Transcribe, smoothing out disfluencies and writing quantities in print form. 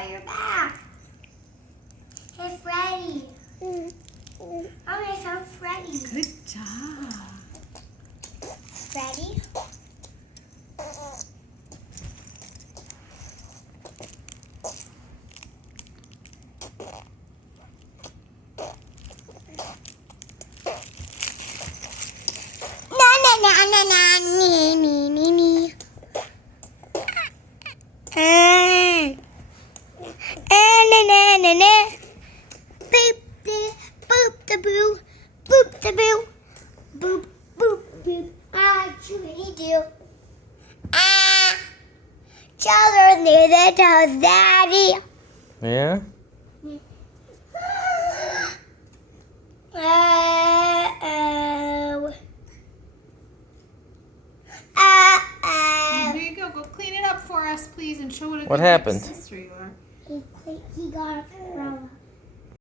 you're back. Hey, Freddy. I found Freddy. Good job. Freddy? Me. Boop the boop the boo, boop the boo, boop boop boop. Ah, Judy do. Ah, children need to tell Daddy. Yeah? Uh-oh. Here you go. Go clean it up for us, please, and show what a What good happened? sister you are. He got a umbrella.